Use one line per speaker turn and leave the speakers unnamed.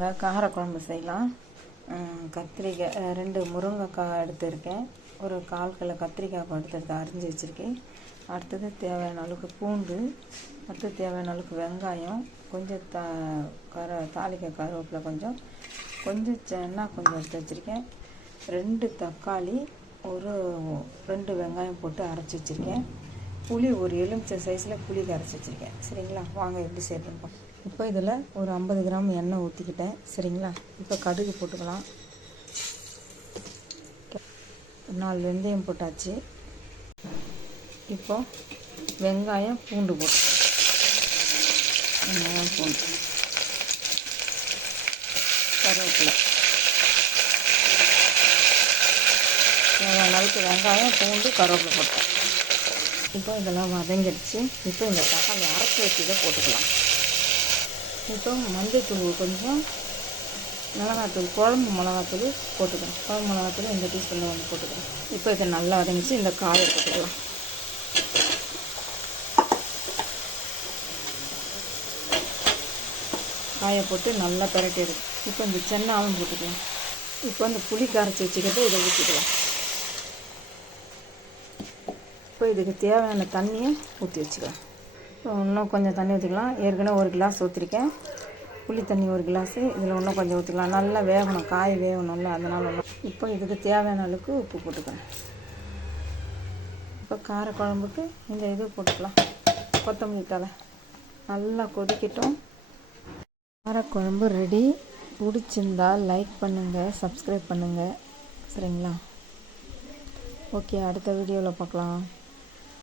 வாங்க. காரக்குழம்பு செய்யலாம். கத்திரிக்காய் ரெண்டு முருங்கைக்காய் எடுத்திருக்கேன். ஒரு கால் கிலோ கத்திரிக்காய் எடுத்து அரிஞ்சு வச்சுருக்கேன். அடுத்தது தேவையான அளவுக்கு பூண்டு அடுத்து தேவையான அளவுக்கு வெங்காயம் கொஞ்சம் த கர தாளிக்க கருவேப்பிலை கொஞ்சம் கொஞ்சம் சென்னா கொஞ்சம் எடுத்து வச்சுருக்கேன். ரெண்டு தக்காளி ஒரு ரெண்டு வெங்காயம் போட்டு அரைச்சி வச்சுருக்கேன். புளி ஒரு எலுமிச்சை சைஸில் புளி கரைச்சி வச்சுருக்கேன். சரிங்களா? வாங்க எப்படி செய்யணும் இப்போ இதில் ஒரு ஐம்பது கிராம் எண்ணெய் ஊற்றிக்கிட்டேன் சரிங்களா? இப்போ கடுகு போட்டுக்கலாம். நாலு வெந்தயம் போட்டாச்சு. இப்போ வெங்காயம் பூண்டு போட்டு வெங்காயம் பூண்டு. கருவேப்பிலை. தேவையான அளவுக்கு வெங்காயம் பூண்டு கருவேப்பிலை போட்டேன் இப்போ இதெல்லாம் வதங்கிடுச்சு. இப்போ இந்த தக்காளி அரைச்சி வச்சதை போட்டுக்கலாம். இப்போ மஞ்சள்தூள் கொஞ்சம் மிளகாத்தூள் குழம்பு மிளகாத்தூள் போட்டுக்கலாம். குழம்பு மிளகாத்தூள் இந்த டீஸ்பூனில் வந்து போட்டுக்கலாம். இப்போ இதை நல்லா வதங்கிச்சு. இந்த காயை போட்டுக்கலாம் காயை போட்டு நல்லா பிரட்டி எடுக்கும் இப்போ இந்த சென்னாவும் போட்டுக்கலாம். இப்போ இந்த புளி கரைச்சி வச்சுக்கிட்டு இதை ஊற்றிக்கலாம் இப்போ இதுக்கு தேவையான தண்ணியை ஊற்றி வச்சுக்கலாம் இப்போ இன்னும் கொஞ்சம் தண்ணி ஊற்றிக்கலாம். ஏற்கனவே ஒரு கிளாஸ் ஊற்றிருக்கேன். புளி தண்ணி ஒரு கிளாஸு. இதில் இன்னும் கொஞ்சம் ஊற்றிக்கலாம். நல்லா வேகணும். காய் வேகணும்ல. அதனால் இப்போ இதுக்கு தேவையான அளவுக்கு உப்பு போட்டுக்கிறேன். இப்போ காரக்குழம்புக்கு இந்த இது போட்டுக்கலாம். கொத்தமல்லி தலை நல்லா கொதிக்கட்டும். காரக்குழம்பு ரெடி. பிடிச்சிருந்தா லைக் பண்ணுங்கள் சப்ஸ்கிரைப் பண்ணுங்கள் சரிங்களா? ஓகே அடுத்த வீடியோவில் பார்க்கலாம்.